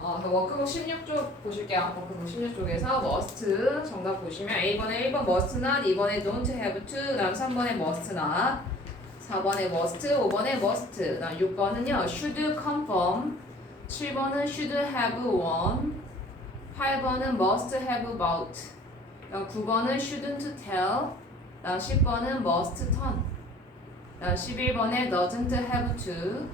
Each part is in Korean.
워크북 16쪽 보실게요. 워크북 16쪽에서 must 정답 보시면 A번에 1번 must not, 2번에 don't have to, 다음 3번에 must not, 4번에 must, 5번에 must, 다음 6번은요 should confirm, 7번은 should have won, 8번은 must have about, 다음 9번은 shouldn't tell, 다음 10번은 must turn, 다음 11번에 doesn't have to,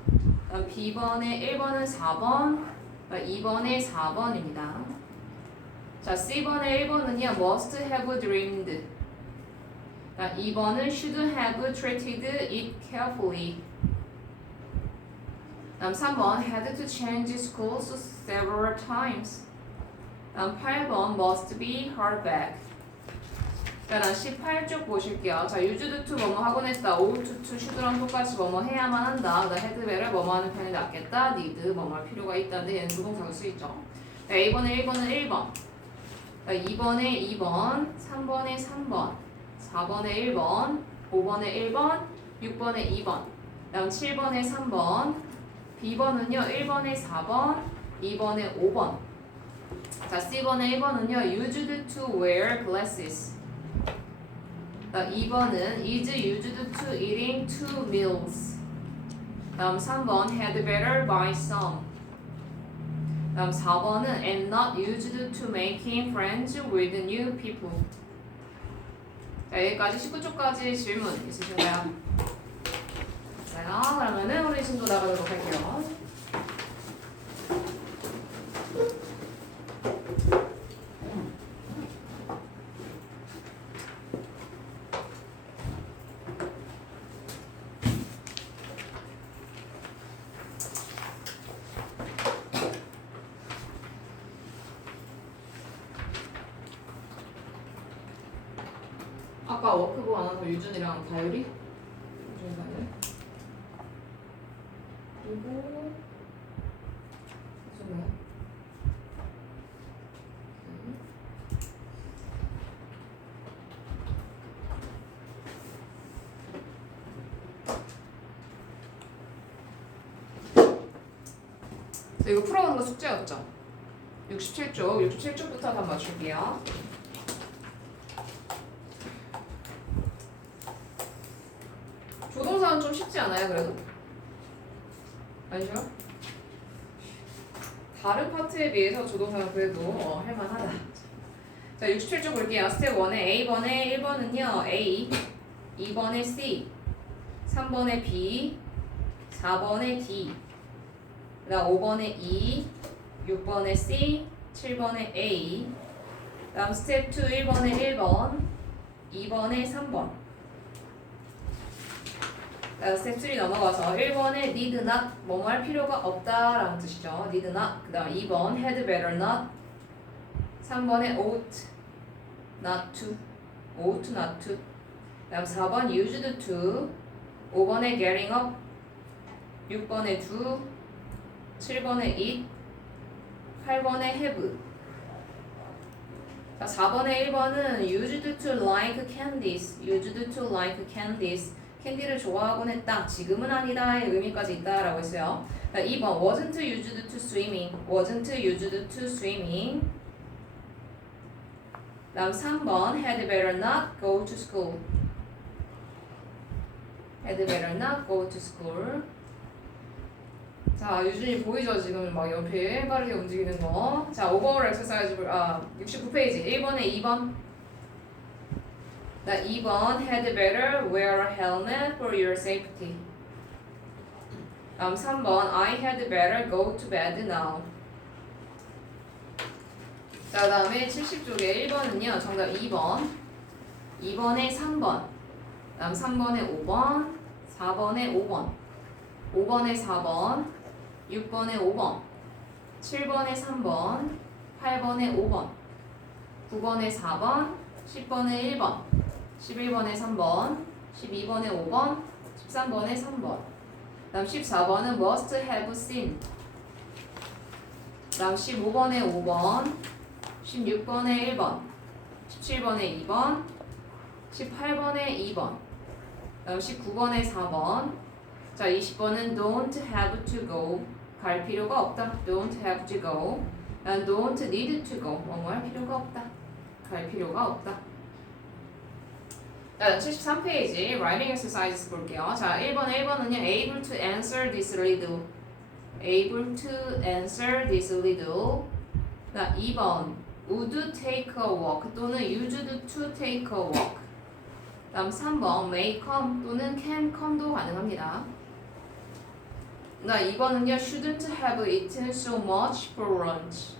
다음 B번에 1번은 4번, 2번에 4번입니다. 자, C번에 1번은요 must have dreamed. 자, 2번은 should have treated it carefully. 다음 3번 had to change schools several times. 다음 8번 must be hard back. 자, 다음 18쪽 보실게요. 자, used to 뭐뭐 하곤 했다. ought to should랑 똑같이 뭐뭐 해야만 한다. 그다음 had better 뭐뭐 하는 편이 낫겠다. need 뭐뭐 할 필요가 있다는데 얘는 부동사로 쓰이죠. 자, A번에 1번은 1번. 자, 2번에 2번, 3번에 3번, 4번에 1번, 5번에 1번, 6번에 2번, 다음 7번에 3번, B번은요 1번에 4번, 2번에 5번. 자, C번에 1번은요 used to wear glasses. 2번은 is used to eating 2 meals. 다음 3번 had better buy some. 다음 4번은 am not used to making friends with new people. 자, 여기까지 19쪽까지 질문 있으신가요? 자, 그러면은 우리 진도 나가도록 할게요. 아까 워크북 안 와서 유준이랑 다율이? 유준이 다율이? 그리고 무슨 거야? 이거 풀어보는 거 숙제였죠? 67쪽부터 한번 맞출게요. 조동사는 좀 쉽지 않아요, 그래도? 아니죠? 다른 파트에 비해서 조동사는 그래도 할만하다. 자, 67쪽 볼게요. 스텝 1에 A번에 1번은요 A, 2번에 C, 3번에 B, 4번에 D, 그다음 5번에 E, 6번에 C, 7번에 A, 그다음 스텝 2 1번에 1번, 2번에 3번. 스텝 3 넘어가서 1번에 need not 뭐뭐 할 필요가 없다라는 뜻이죠. need not. 그 다음 2번 had better not. 3번에 ought not to. ought not to. 그 다음 4번 used to. 5번에 getting up. 6번에 do. 7번에 eat. 8번에 have. 자, 4번에 1번은 used to like candies. used to like candies. 캔디를 좋아하곤 했다. 지금은 아니다의 의미까지 있다라고 했어요. 2번 wasn't used to swimming. wasn't used to swimming. 다음 3번 had better not go to school. had better not go to school. 자, 유준이 보이죠? 지금 막 옆에 빠르게 움직이는 거. 자, 오버올 엑서사이즈 69페이지 1번에 2번. 2번 had better wear a helmet for your safety. 3번 I had better go to bed now. 자, 다음에 70쪽에 1번은요 정답 2번, 2번에 3번, 다음 3번에 5번, 4번에 5번, 5번에 4번, 6번에 5번, 7번에 3번, 8번에 5번, 9번에 4번, 10번에 1번, 11번에 3번, 12번에 5번, 13번에 3번. 다음 14번은 must have seen. 다음 15번에 5번, 16번에 1번, 17번에 2번, 18번에 2번. 다음 19번에 4번. 자, 20번은 don't have to go 갈 필요가 없다. Don't have to go. And don't need to go. 뭐뭐 할 필요가 없다. 갈 필요가 없다. 자, 73페이지 writing exercises 볼게요. 자, 1번은요. able to answer this riddle. able to answer this riddle. 자, 2번 would take a walk 또는 used to take a walk. 다음 3번 may come 또는 can come도 가능합니다. 자, 2번은요. shouldn't have eaten so much for lunch.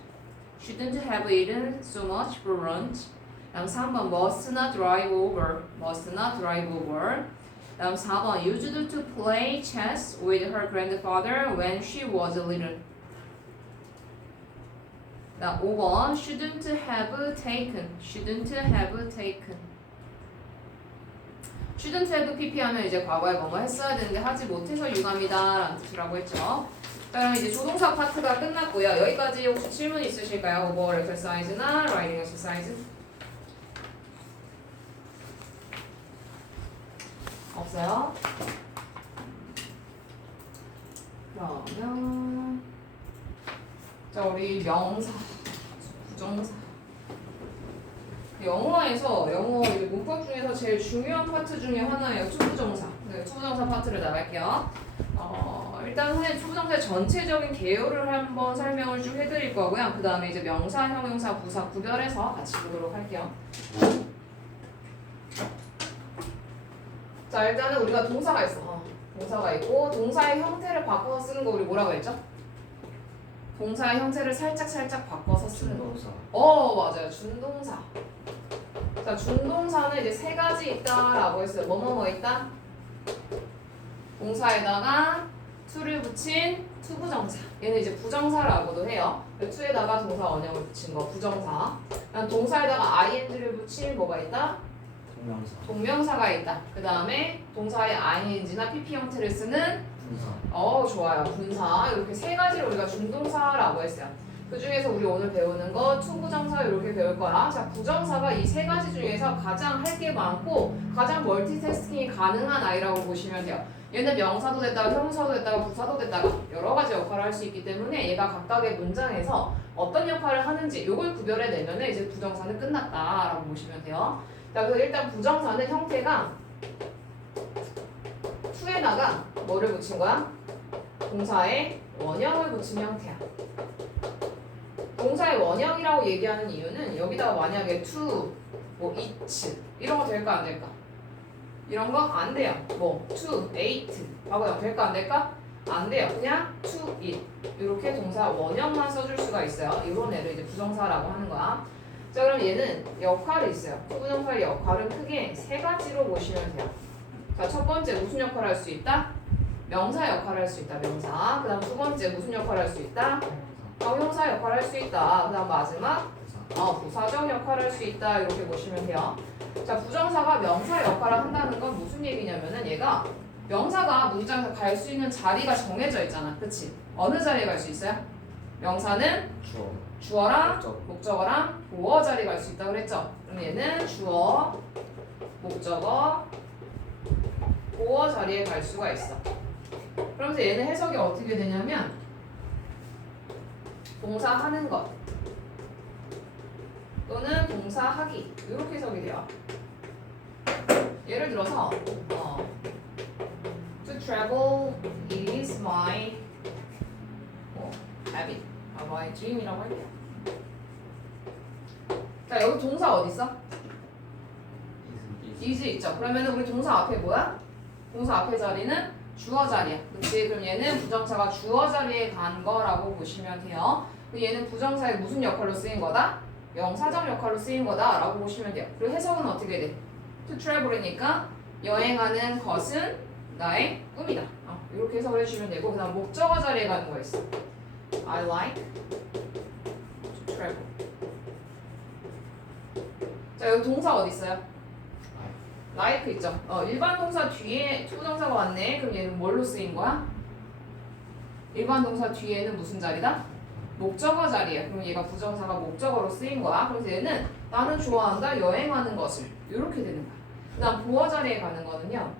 shouldn't have eaten so much for lunch. 다음 3번 must not drive over. must not drive over. 다음 4번 used to play chess with her grandfather when she was little. 다음 5번 shouldn't have taken. shouldn't have taken. shouldn't have pp 하면 이제 과거에 뭐뭐 했어야 되는데 하지 못해서 유감이다 라는 뜻이라고 했죠. 자, 그럼 이제 조동사 파트가 끝났고요. 여기까지 혹시 질문 있으실까요? 오버 엑서사이즈나 라이팅 엑서사이즈? 없어요? 그러면 자, 우리 명사, 부정사. 영어에서 영어 문법 중에서 제일 중요한 파트 중에 하나예요. 투부정사. 네, 투부정사 파트를 나갈게요. 일단 선생님 투부정사의 전체적인 개요를 한번 설명을 쭉 해드릴 거고요. 그 다음에 이제 명사, 형용사, 부사 구별해서 같이 보도록 할게요. 자, 일단은 우리가 동사가 있어. 동사가 있고 동사의 형태를 바꿔서 쓰는 거 우리 뭐라고 했죠? 동사의 형태를 살짝 바꿔서 쓰는 거. 맞아요. 준동사. 자, 준동사는 이제 세 가지 있다라고 했어요. 뭐뭐 있다? 동사에다가 to를 붙인 투부정사. 얘는 이제 부정사라고도 해요. to에다가 동사 원형을 붙인 거 부정사. 동사에다가 ing를 붙인 뭐가 있다? 동명사가 있다. 그 다음에 동사의 ing나 pp 형태를 쓰는 분사. 좋아요. 분사. 이렇게 세 가지를 우리가 준동사라고 했어요. 그 중에서 우리 오늘 배우는 거 투부정사 이렇게 배울 거야. 자, 부정사가 이 세 가지 중에서 가장 할 게 많고 가장 멀티태스킹이 가능한 아이라고 보시면 돼요. 얘는 명사도 됐다가 형용사도 됐다가 부사도 됐다가 여러 가지 역할을 할 수 있기 때문에 얘가 각각의 문장에서 어떤 역할을 하는지 이걸 구별해내면 이제 부정사는 끝났다라고 보시면 돼요. 자, 그래서 일단 부정사는 형태가 to에다가 뭐를 붙인 거야? 동사에 원형을 붙인 형태야. 동사의 원형이라고 얘기하는 이유는 여기다가 만약에 to, it 이런 거 될까 안 될까? 이런 거 안 돼요. to, ate 하고요. 될까 안 될까? 안 돼요. 그냥 to, it 이렇게 동사 원형만 써줄 수가 있어요. 이런 애를 이제 부정사라고 하는 거야. 자, 그럼 얘는 역할이 있어요. 투부정사의 역할은 크게 세 가지로 보시면 돼요. 자, 첫 번째 무슨 역할을 할 수 있다? 명사 역할을 할 수 있다. 명사. 그 다음 두 번째 무슨 역할을 할 수 있다? 형용사 역할을 할 수 있다. 그 다음 마지막 부사적 역할을 할 수 있다. 이렇게 보시면 돼요. 자, 부정사가 명사 역할을 한다는 건 무슨 얘기냐면은 얘가 명사가 문장에서 갈 수 있는 자리가 정해져 있잖아. 그치? 어느 자리에 갈 수 있어요? 명사는 주어랑 목적어랑 보어 자리에 갈 수 있다고 그랬죠? 그럼 얘는 주어, 목적어, 보어 자리에 갈 수가 있어. 그러면서 얘는 해석이 어떻게 되냐면 동사 하는 것 또는 동사 하기 이렇게 해석이 돼요. 예를 들어서 to travel is my habit, my dream이라고 할게요. 자, 여기 동사 어디 있어? is 있죠. 그러면 우리 동사 앞에 뭐야? 동사 앞에 자리는 주어 자리야. 그치? 그럼 얘는 부정사가 주어 자리에 간 거라고 보시면 돼요. 얘는 부정사의 무슨 역할로 쓰인 거다? 명사적 역할로 쓰인 거다 라고 보시면 돼요. 그리고 해석은 어떻게 돼? to travel이니까 여행하는 것은 나의 꿈이다. 이렇게 해석을 해주시면 되고, 그 다음 목적어 자리에 가는 거 있어. I like to travel. 자, 여기 동사 어디 있어요? like 있죠? 일반 동사 뒤에 투부정사가 왔네. 그럼 얘는 뭘로 쓰인 거야? 일반 동사 뒤에는 무슨 자리다? 목적어 자리야. 그럼 얘가 부정사가 목적어로 쓰인 거야. 그래서 얘는 나는 좋아한다, 여행하는 것을 이렇게 되는 거야. 그 다음 보어 자리에 가는 거는요.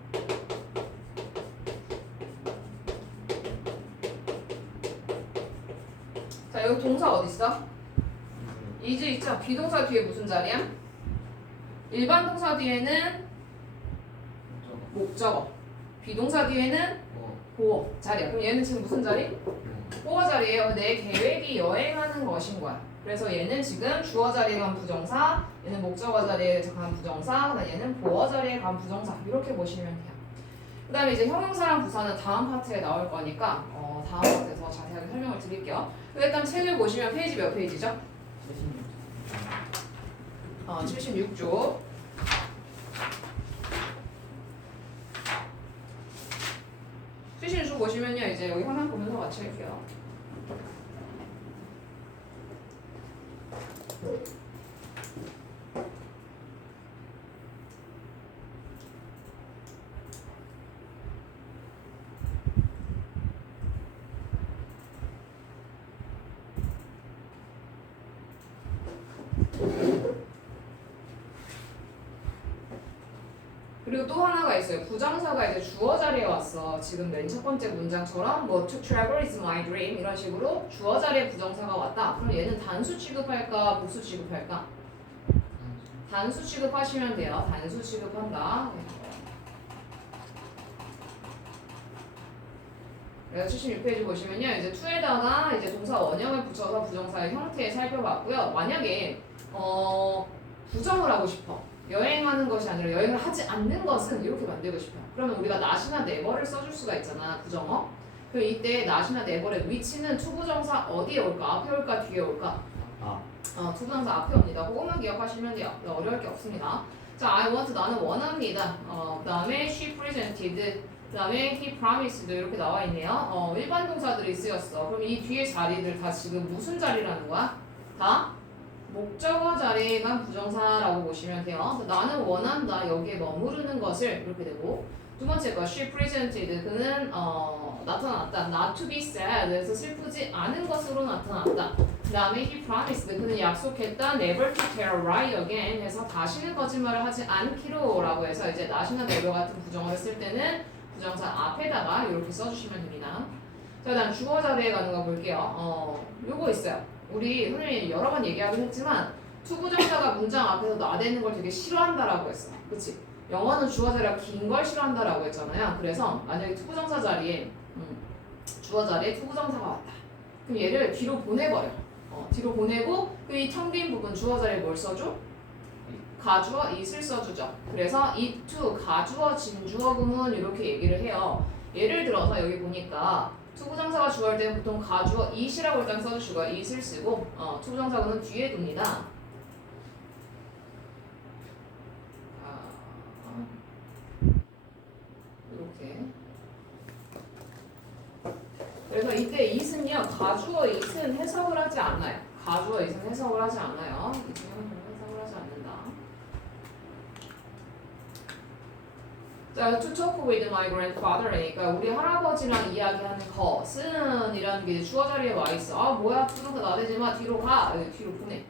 여기 동사 어디 있어? is 있죠? 비동사 뒤에 무슨 자리야? 일반 동사 뒤에는 목적어. 비동사 뒤에는 보어 자리야. 그럼 얘는 지금 무슨 자리? 보어 자리예요. 내 계획이 여행하는 것인 거야. 그래서 얘는 지금 주어 자리에 간 부정사, 얘는 목적어 자리에 간 부정사, 그다음 얘는 보어 자리에 간 부정사. 이렇게 보시면 돼요. 그다음에 이제 형용사랑 부사는 다음 파트에 나올 거니까 다음 파트에서 자세하게 설명을 드릴게요. 일단 책을 보시면 페이지 몇 페이지죠? 76쪽. 76쪽 보시면요, 이제 여기 화면 보면서 같이 할게요. 그리고 또 하나가 있어요. 부정사가 이제 주어 자리에 왔어. 지금 맨 첫 번째 문장처럼 뭐 to travel is my dream 이런 식으로 주어 자리에 부정사가 왔다. 그럼 얘는 단수 취급할까, 복수 취급할까? 단수 취급하시면 돼요. 단수 취급한다. 그래서 76페이지 보시면요, 이제 to에다가 이제 동사 원형을 붙여서 부정사의 형태 살펴봤고요. 만약에 부정을 하고 싶어. 여행하는 것이 아니라 여행을 하지 않는 것은 이렇게 만들고 싶어요. 그러면 우리가 not이나 never를 써줄 수가 있잖아, 부정어. 그럼 이때 not이나 never의 위치는 투부정사 어디에 올까? 앞에 올까? 뒤에 올까? 투부정사 앞에 옵니다. 그것만 기억하시면 돼요. 어려울 게 없습니다. 자, I want 나는 원합니다. 그 다음에 she presented, 그 다음에 he promised 이렇게 나와 있네요. 일반 동사들이 쓰였어. 그럼 이 뒤에 자리들 다 지금 무슨 자리라는 거야? 다 목적어 자리에 간 부정사라고 보시면 돼요. 나는 원한다. 여기에 머무르는 것을 이렇게 되고, 두 번째 거 she presented 그는 나타났다. not to be sad 그래서 슬프지 않은 것으로 나타났다. 그 다음에 he promised 그는 약속했다. never to tell a lie again 해서 다시는 거짓말을 하지 않기로 라고 해서 이제 not이나 never 같은 부정어를 쓸 때는 부정사 앞에다가 이렇게 써주시면 됩니다. 자, 다음 주어 자리에 가는 거 볼게요. 요거 있어요. 우리 선생님이 여러 번 얘기하긴 했지만 투부정사가 문장 앞에서 나대는 걸 되게 싫어한다라고 했어. 그치? 영어는 주어 자리가 긴 걸 싫어한다라고 했잖아요. 그래서 만약에 투부정사 자리에 주어 자리에 투부정사가 왔다. 그럼 얘를 뒤로 보내버려. 뒤로 보내고 이 텅 빈 부분 주어 자리에 뭘 써줘? 가주어 it을 써주죠. 그래서 it to 가주어 진주어 구문 이렇게 얘기를 해요. 예를 들어서 여기 보니까 투부정사가 주어할 때는 보통 가주어 it이라고 일단 써주시고 it을 쓰고 투부정사구는 뒤에 둡니다. 이렇게. 그래서 이때 it은요, 가주어 it은 해석을 하지 않아요. 가주어 it은 해석을 하지 않아요. 해석을 하지 않는다. 자, to talk with my grandfather니까 우리 할아버지랑 이야기하는 것은 이라는 게 주어 자리에 와 있어. 뭐야, 투정사 나대지 마. 뒤로 가. 뒤로 보내.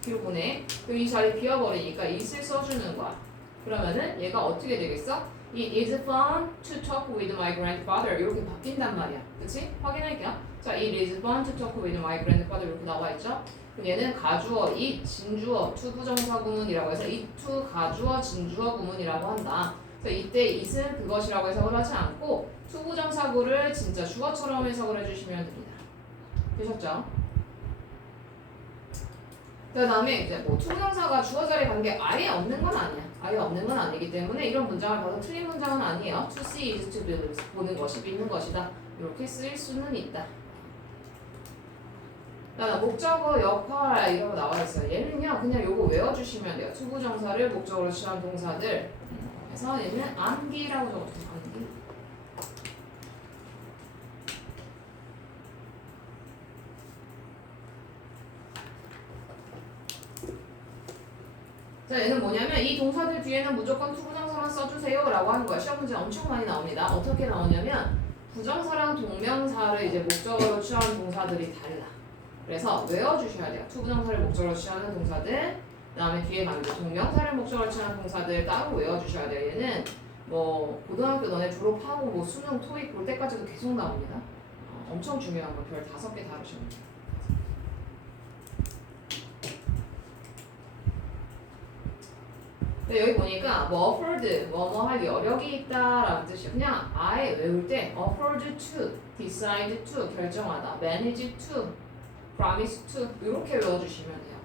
뒤로 보내. 그럼 이 자리 비워버리니까 it을 써주는 거야. 그러면은 얘가 어떻게 되겠어? It is fun to talk with my grandfather 이렇게 바뀐단 말이야. 그치? 확인할게요. 자, it is fun to talk with my grandfather 이렇게 나와 있죠? 그럼 얘는 가주어, it, 진주어, 투부정사 구문이라고 해서 it to 가주어, 진주어 구문이라고 한다. 그래서 이때 it은 그것이라고 해석을 하지 않고 투부정사구를 진짜 주어처럼 해석을 해주시면 됩니다. 되셨죠? 그 다음에 이제 뭐 투부정사가 주어 자리에 간 게 아예 없는 건 아니야. 아예 없는 건 아니기 때문에 이런 문장을 봐도 틀린 문장은 아니에요. To see is to believe. 보는 것이 믿는 것이다. 이렇게 쓰일 수는 있다. 목적어, 역할 이런 거 나와 있어요. 얘는요 그냥 요거 외워주시면 돼요. 투부정사를 목적어로 취한 동사들. 그래서 얘는 암기라고 적어주세요. 암기. 자, 얘는 뭐냐면 이 동사들 뒤에는 무조건 투부정사만 써주세요 라고 하는 거야. 시험 문제 엄청 많이 나옵니다. 어떻게 나오냐면 부정사랑 동명사를 이제 목적어로 취하는 동사들이 달라. 그래서 외워주셔야 돼요. 투부정사를 목적어로 취하는 동사들, 그 다음에 뒤에 가면 동명사를 목적어로 취하는 동사들 따로 외워주셔야 돼요. 얘는 뭐 고등학교 너네 졸업하고 뭐 수능, 토익 볼 때까지도 계속 나옵니다. 엄청 중요한 거 별 5개 다루시면 돼요. 근데 여기 보니까 뭐 offered 뭐뭐 할 여력이 있다라는 뜻이에요. 그냥 아예 외울 때 offered to, decide to 결정하다, manage to, promise to 이렇게 외워주시면 돼요.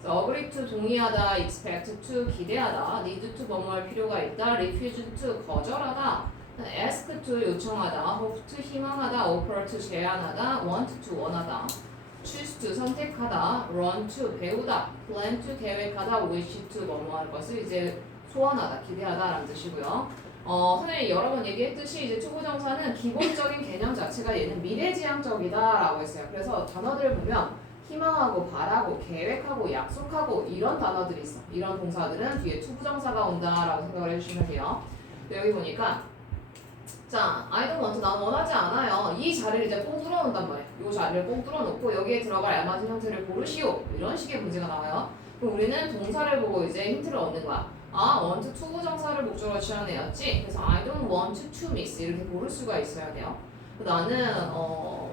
그래서 agree to 동의하다, expect to 기대하다, need to 뭐뭐 할 필요가 있다, refuse to 거절하다, ask to 요청하다, hope to 희망하다, offer to 제안하다, want to 원하다, choose to 선택하다, run to 배우다, plan to 계획하다, wish to 뭐뭐 할 것을 이제 소원하다, 기대하다라는 뜻이고요. 선생님이 여러 번 얘기했듯이 이제 투부정사는 기본적인 개념 자체가 얘는 미래지향적이다라고 했어요. 그래서 단어들을 보면 희망하고 바라고 계획하고 약속하고 이런 단어들이 있어. 이런 동사들은 뒤에 투부정사가 온다라고 생각을 해주시면 돼요. 여기 보니까 자, I don't want, 난 원하지 않아요. 이 자리를 이제 뽕 뚫어놓는단 말이에요. 이 자리를 뽕 뚫어놓고 여기에 들어갈 알맞은 형태를 고르시오. 이런 식의 문제가 나와요. 그럼 우리는 동사를 보고 이제 힌트를 얻는 거야. 아, want 투부정사를 목적으로 취한 애였지? 그래서 I don't want to miss 이렇게 고를 수가 있어야 돼요. 나는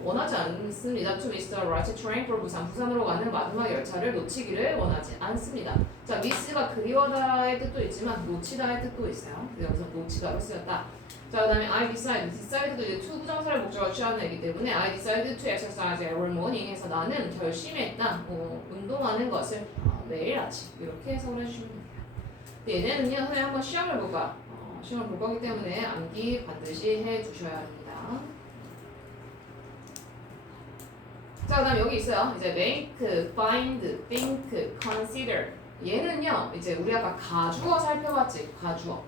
원하지 않습니다. To miss the right train for 부산. 부산으로 가는 마지막 열차를 놓치기를 원하지 않습니다. 자, miss가 그리워다의 뜻도 있지만 놓치다의 뜻도 있어요. 그래서 여기서 놓치다로 쓰였다. 자, 그 다음에 I decide. decide도 이제 to 부정사를 목적으로 취하는 애기 때문에 I decided to exercise every morning 해서 나는 결심했다. 운동하는 것을 매일 아침 이렇게 해석을 해주시면 됩니다. 얘네는요, 선생님 한번 시험을 볼 거야. 시험을 볼 거기 때문에 암기 반드시 해주셔야 합니다. 자, 그 다음 여기 있어요. 이제 make, find, think, consider. 얘는요, 이제 우리 아까 가주어 살펴봤지? 가주어.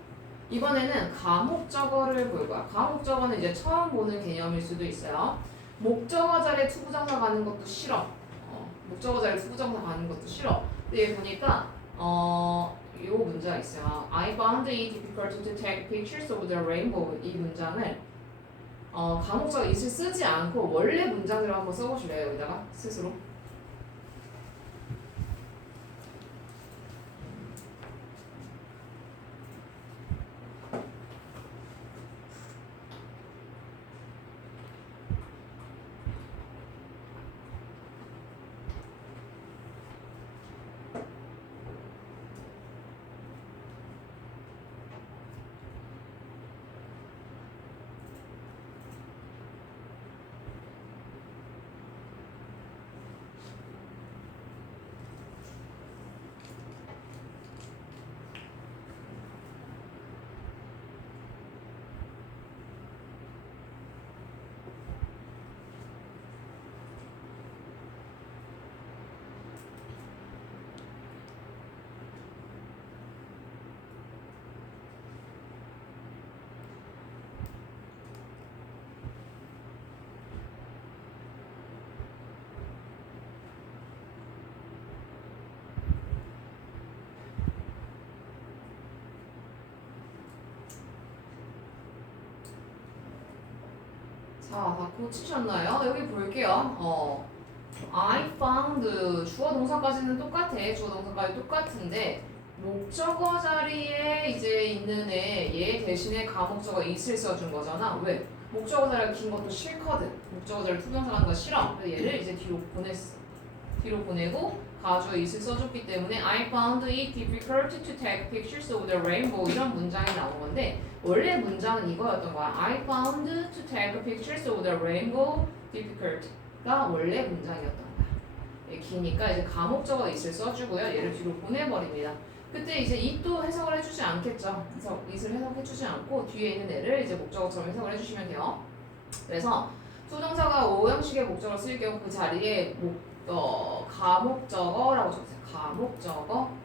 이번에는 가목적어를 볼 거야. 가목적어는 이제 처음 보는 개념일 수도 있어요. 목적어 자리에 투부정사 가는 것도 싫어. 목적어 자리에 투부정사 가는 것도 싫어. 근데 여기 보니까 요 문제가 있어요. I found it difficult to take pictures of the rainbow. 이 문장을 가목적어 it을 쓰지 않고 원래 문장대로 한번 써보실래요? 여기다가 스스로. 자, 다 고치셨나요? 여기 볼게요. I found 주어 동사까지는 똑같아. 주어 동사까지 똑같은데 목적어 자리에 이제 있는 얘 대신에 가목적어 it을 써준 거잖아. 왜? 목적어 자리가 긴 것도 싫거든. 목적어 자리 투정사 가는 거 싫어. 그래서 얘를 이제 뒤로 보냈어. 뒤로 보내고 가주어 it을 써줬기 때문에 I found it difficult to take pictures of the rainbow 이런 문장이 나온 건데 원래 문장은 이거였던 거야. I found to take pictures of the rainbow difficult가 원래 문장이었던 거야. 기니까 이제 가목적어 it을 써주고요. 얘를 뒤로 보내버립니다. 그때 이제 it도 해석을 해주지 않겠죠. 그래서 it을 해석해주지 않고 뒤에 있는 애를 이제 목적어처럼 해석을 해주시면 돼요. 그래서 투정사가 오형식의 목적어를 쓸 경우 그 자리에 가목적어라고 적으세요. 가목적어.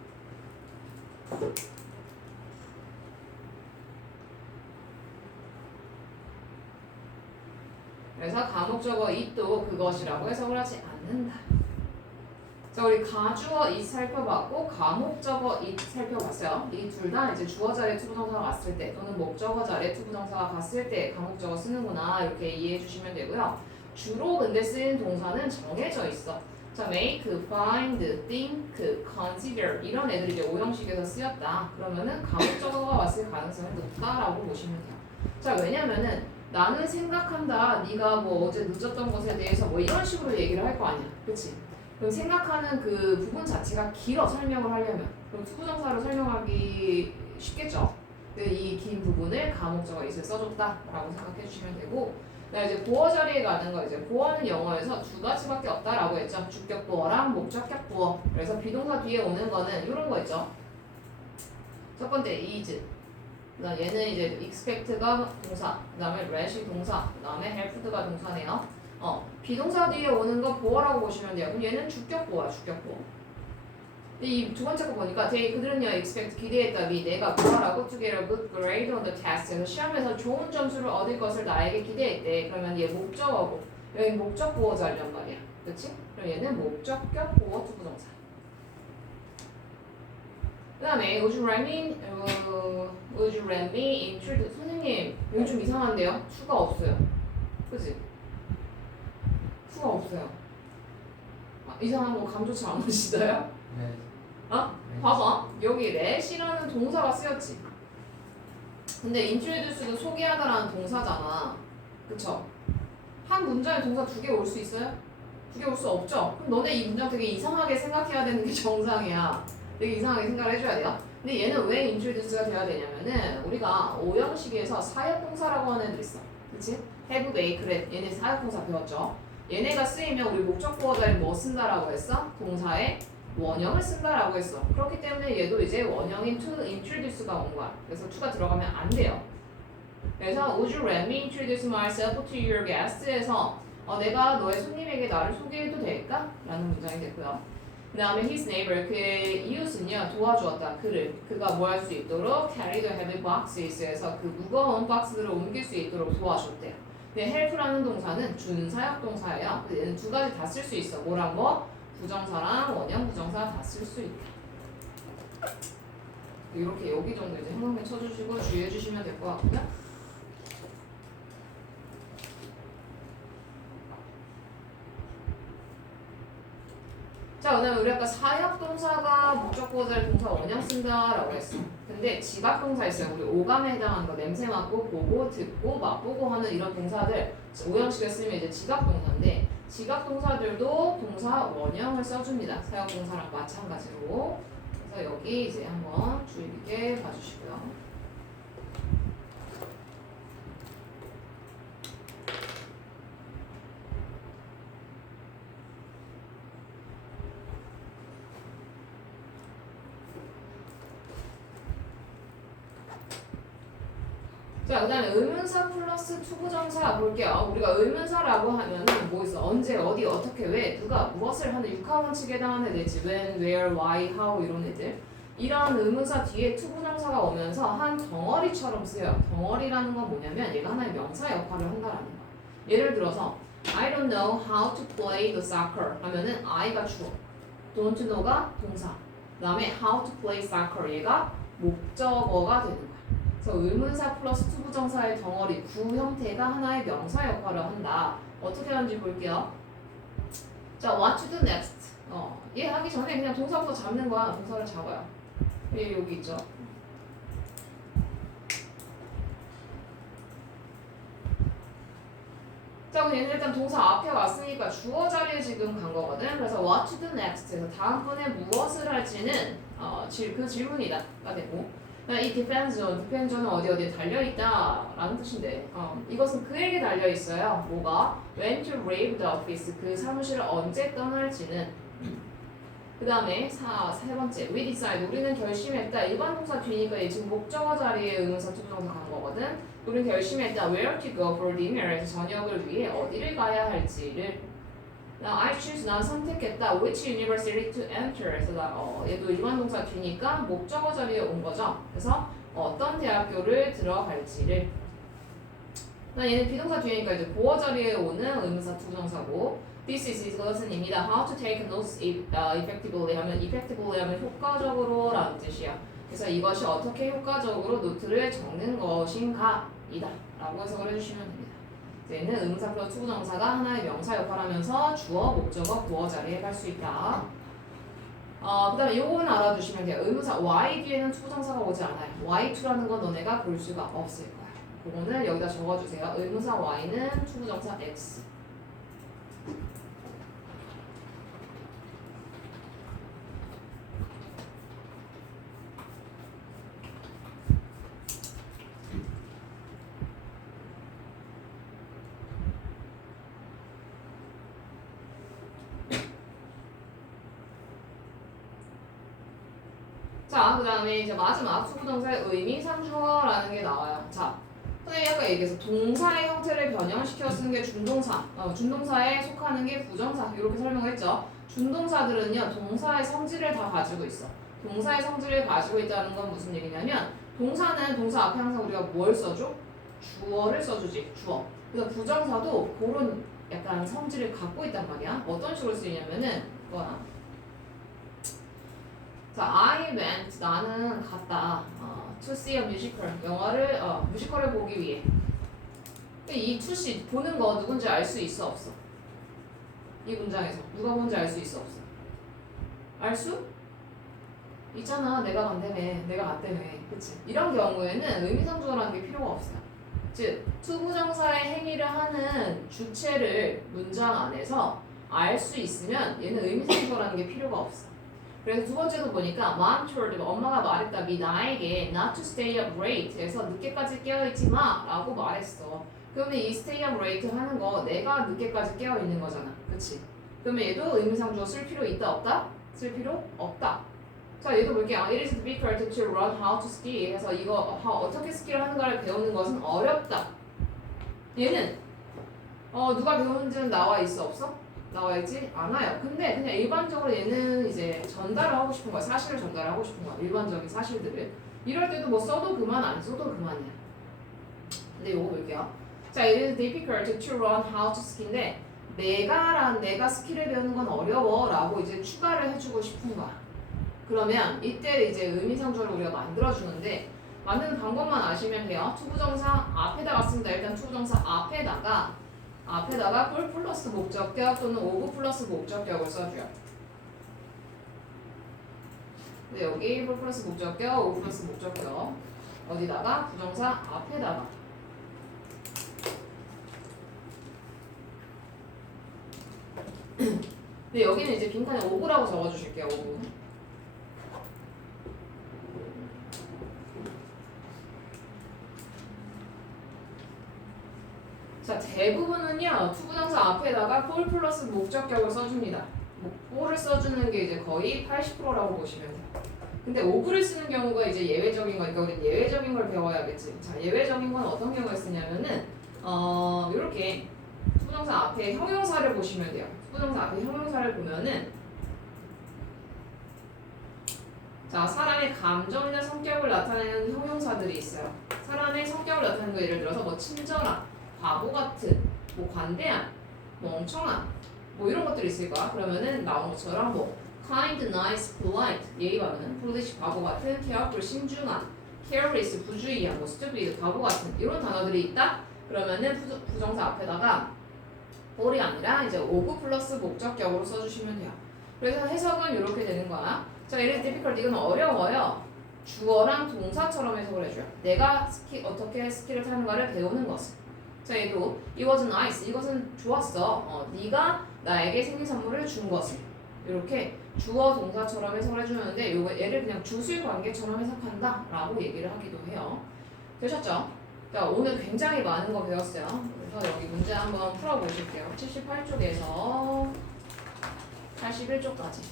그래서 가목적어 it도 그것이라고 해석을 하지 않는다. 자, 우리 가주어 it 살펴봤고 가목적어 it 살펴봤어요. 이 둘 다 이제 주어 자리에 투부정사가 갔을 때 또는 목적어 자리에 투부정사가 갔을 때 가목적어 쓰는구나 이렇게 이해해 주시면 되고요. 주로 근데 쓰이는 동사는 정해져 있어. 자, make, find, think, consider 이런 애들이 이제 오형식에서 쓰였다. 그러면은 가목적어가 왔을 가능성이 높다라고 보시면 돼요. 자, 왜냐면은 나는 생각한다. 네가 뭐 어제 늦었던 것에 대해서 뭐 이런 식으로 얘기를 할 거 아니야. 그치? 그럼 생각하는 그 부분 자체가 길어 설명을 하려면. 그럼 투부정사로 설명하기 쉽겠죠. 근데 이 긴 부분을 가목적어 있을 써줬다라고 생각해 주시면 되고. 나 이제 보어 자리에 가는 거 이제 보어는 영어에서 두 가지밖에 없다라고 했죠. 주격 보어랑 목적격 보어. 그래서 비동사 뒤에 오는 거는 이런 거 있죠. 첫 번째 is. 그다음 얘는 이제 expect가 동사. 그다음에 rat이 동사. 그다음에 helped가 동사네요. 비동사 뒤에 오는 거 보어라고 보시면 돼요. 그럼 얘는 주격 보어야, 주격 보어. 이 두 번째 거 보니까 그들은요 expect 기대했다비 내가 보아라고 to get a good grade on the test에서 시험에서 좋은 점수를 얻을 것을 나에게 기대했대. 그러면 얘 목적어고 여기 목적 보어 자리란 말이야. 그렇지? 그럼 얘는 목적격 보어 투부정사. 그 다음에 would you let me introduce 선생님 여기 좀 이상한데요? 수가 없어요. 그치? 수가 없어요. 이상한 거 감조치 안 보시나요? 네. 봐봐. 여기 let이라는 동사가 쓰였지. 근데 introduce도 소개하다라는 동사잖아. 그쵸? 한 문장에 동사 두 개 올 수 있어요? 두 개 올 수 없죠? 그럼 너네 이 문장 되게 이상하게 생각해야 되는 게 정상이야. 되게 이상하게 생각을 해줘야 돼요. 근데 얘는 왜 introduce가 돼야 되냐면은 우리가 오형식에서 사역동사라고 하는 애들 있어. 그치? have, make, 그래. 얘네 사역동사 배웠죠? 얘네가 쓰이면 우리 목적보어 자리 뭐 쓴다라고 했어? 동사에 원형을 쓴다라고 했어. 그렇기 때문에 얘도 이제 원형인 to introduce가 온 거야. 그래서 to가 들어가면 안 돼요. 그래서 would you let me introduce myself to your guest에서 내가 너의 손님에게 나를 소개해도 될까? 라는 문장이 됐고요. 그 다음에 his neighbor, 그의 이웃은요 도와주었다. 그가 뭐 할 수 있도록 carry the heavy boxes에서 그 무거운 박스들을 옮길 수 있도록 도와줬대요. 근데 help라는 동사는 준사역 동사예요. 얘는 두 가지 다 쓸 수 있어. 뭐랑 뭐? 부정사랑 원형 부정사 다 쓸 수 있다. 이렇게 여기 정도 이제 한번에 쳐주시고 주의해 주시면 될 것 같고요. 자, 그다음에 우리 아까 사역동사가 목적보호자를 동사 원형 쓴다라고 했어. 근데 지각동사 있어요. 우리 오감에 해당하는 거 냄새 맡고 보고 듣고 맛보고 하는 이런 동사들 오형식에 쓰면 이제 지각동사인데 지각동사들도 동사 원형을 써줍니다. 사역동사랑 마찬가지로. 그래서 여기 이제 한번 주의 깊게 봐주시고요. 자, 그 다음에 의문사 플러스 투부정사 볼게요. 우리가 의문사라고 하면은 뭐 있어? 언제, 어디, 어떻게, 왜, 누가, 무엇을 하는 육하원칙에 해당하는 애들이지. when, where, why, how 이런 애들. 이런 의문사 뒤에 투부정사가 오면서 한 덩어리처럼 쓰여요. 덩어리라는 건 뭐냐면 얘가 하나의 명사 역할을 한다라는 거야. 예를 들어서 I don't know how to play the soccer 하면은 I가 주어, don't know가 동사, 그 다음에 how to play soccer 얘가 목적어가 되는 거야. 그래서 의문사 플러스 투부정사의 덩어리 구 형태가 하나의 명사 역할을 한다. 어떻게 하는지 볼게요. 자, what to do next. 얘 하기 전에 그냥 동사부터 잡는 거야. 동사를 잡아요. 얘 여기 있죠. 자, 그럼 얘는 일단 동사 앞에 왔으니까 주어 자리에 지금 간 거거든. 그래서 what to do next에서 다음번에 무엇을 할지는 그 질문이다가 되고. 이 depends on은 어디에 달려있다 라는 뜻인데 이것은 그에게 달려있어요. 뭐가? when to leave the office 그 사무실을 언제 떠날지는. 그 다음에 세 번째 we decide 우리는 결심했다. 일반 동사 뒤니까 얘 지금 목적어 자리에 의문사 투부정사 간 거거든. 우리는 결심했다. where to go for dinner에서 저녁을 위해 어디를 가야 할지를. Now I choose 난 선택했다. which university to enter 에서 얘도 일반 동사 뒤니까 목적어 자리에 온 거죠. 그래서 어떤 대학교를 들어갈지를. 나 얘는 비동사 뒤니까 이제 보어 자리에 오는 의문사 투부정사고. This is 이것은입니다. How to take notes effectively 하면 effectively 하면 효과적으로 라는 뜻이야. 그래서 이것이 어떻게 효과적으로 노트를 적는 것인가 이다 라고 해석을 해주시면 됩니다. 얘는 의문사 플러스 투부정사가 하나의 명사 역할을 하면서 주어, 목적어, 보어 자리에 갈 수 있다. 그 다음에 요거는 알아두시면 돼요. 의문사 Y 뒤에는 투부정사가 오지 않아요. Y2라는 건 너네가 볼 수가 없을 거야. 그거는 여기다 적어주세요. 의문사 Y는 투부정사 X. 자, 그 다음에 이제 마지막 투부정사의 의미상주어라는 게 나와요. 자, 선생님이 아까 얘기해서 동사의 형태를 변형시켜 쓰는 게 준동사, 준동사에 속하는 게 부정사 이렇게 설명했죠. 준동사들은요 동사의 성질을 다 가지고 있어. 동사의 성질을 가지고 있다는 건 무슨 얘기냐면 동사는 동사 앞에 항상 우리가 뭘 써줘? 주어를 써주지. 주어. 그래서 부정사도 그런 약간 성질을 갖고 있단 말이야. 어떤 식으로 쓰이냐면은 뭐야? 자, I went 나는 갔다. To see a musical 영화를 뮤지컬을 보기 위해. 근데 이 to see 보는 거 누군지 알 수 있어 없어? 이 문장에서 누가 뭔지 알 수 있어 없어? 알 수? 있잖아. 내가 간다며. 내가 갔다며. 그치? 이런 경우에는 의미상주어라는 게 필요가 없어요. 즉, 투부정사의 행위를 하는 주체를 문장 안에서 알 수 있으면 얘는 의미상주어라는 게 필요가 없어. 그래서 두 번째도 보니까 Mom told me, 엄마가 말했다. 나에게 not to stay up late 해서 늦게까지 깨어있지 마 라고 말했어. 그러면 이 stay up late 하는 거 내가 늦게까지 깨어있는 거잖아. 그치? 그러면 얘도 의미상주어 쓸 필요 있다 없다? 쓸 필요 없다. 자, 얘도 볼게요. It is difficult to learn how to ski 해서 이거 어떻게 스키를 하는가를 배우는 것은 어렵다. 얘는 누가 배우는지는 나와 있어 없어? 나와 있지 않아요. 근데 그냥 일반적으로 얘는 이제 전달을 하고 싶은 거야. 사실을 전달하고 싶은 거야. 일반적인 사실들을. 이럴 때도 뭐 써도 그만 안 써도 그만이야. 근데 요거 볼게요. 자, it is difficult to learn how to ski인데 내가 스키를 배우는 건 어려워 라고 이제 추가를 해주고 싶은 거야. 그러면 이때 이제 의미상주어를 우리가 만들어주는데 만드는 방법만 아시면 돼요. 투부정사 앞에다가 씁니다. 일단 투부정사 앞에다가 볼 플러스 목적격 또는 오브 플러스 목적격을 써줘요. 근데 여기 볼 플러스 목적격, 오브 플러스 목적격 어디다가? 부정사 앞에다가. 근데 여기는 이제 빈칸에 오브라고 적어주실게요. 오브. 자, 대부분은요 투부정사 앞에다가 볼 플러스 목적격을 써줍니다. 볼을 써주는 게 이제 거의 80%라고 보시면 돼요. 근데 오브를 쓰는 경우가 이제 예외적인 거니까 우리는 예외적인 걸 배워야겠지. 자, 예외적인 건 어떤 경우가 쓰냐면은 이렇게 투부정사 앞에 형용사를 보시면 돼요. 투부정사 앞에 형용사를 보면은 자, 사람의 감정이나 성격을 나타내는 형용사들이 있어요. 사람의 성격을 나타내는 거 예를 들어서 뭐 친절한, 바보 같은, 뭐 관대한, 멍청한, 뭐 이런 것들이 있을 거야. 그러면은 나온 것처럼 뭐 kind, nice, polite, 예의 바르는, foolish, 바보 같은, careful, 신중한, careless, 부주의한, 뭐 stupid, 바보 같은 이런 단어들이 있다. 그러면은 부정사 앞에다가 볼이 아니라 이제 오브 플러스 목적격으로 써주시면 돼요. 그래서 해석은 이렇게 되는 거야. 자, it is difficult. 이건 어려워요. 주어랑 동사처럼 해석을 해줘요. 내가 어떻게 스키를 타는가를 배우는 것을. 자, 얘도 it was nice. 이것은 좋았어. 네가 나에게 생일 선물을 준 것을. 이렇게 주어 동사처럼 해석을 해주는데 요거 얘를 그냥 주술 관계처럼 해석한다 라고 얘기를 하기도 해요. 되셨죠? 자, 오늘 굉장히 많은 거 배웠어요. 그래서 여기 문제 한번 풀어보실게요. 78쪽에서 81쪽까지.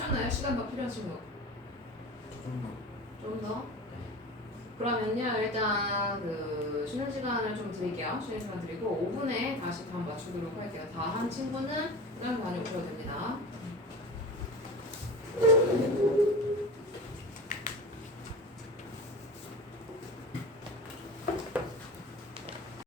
괜찮나요? 시간 더 필요한 친구? 좀 더? 그러면요 일단 그 쉬는 시간을 좀 드릴게요. 쉬는 시간 드리고 5분에 다시 밥 맞추도록 할게요. 다 한 친구는 그냥 다녀오셔도 됩니다.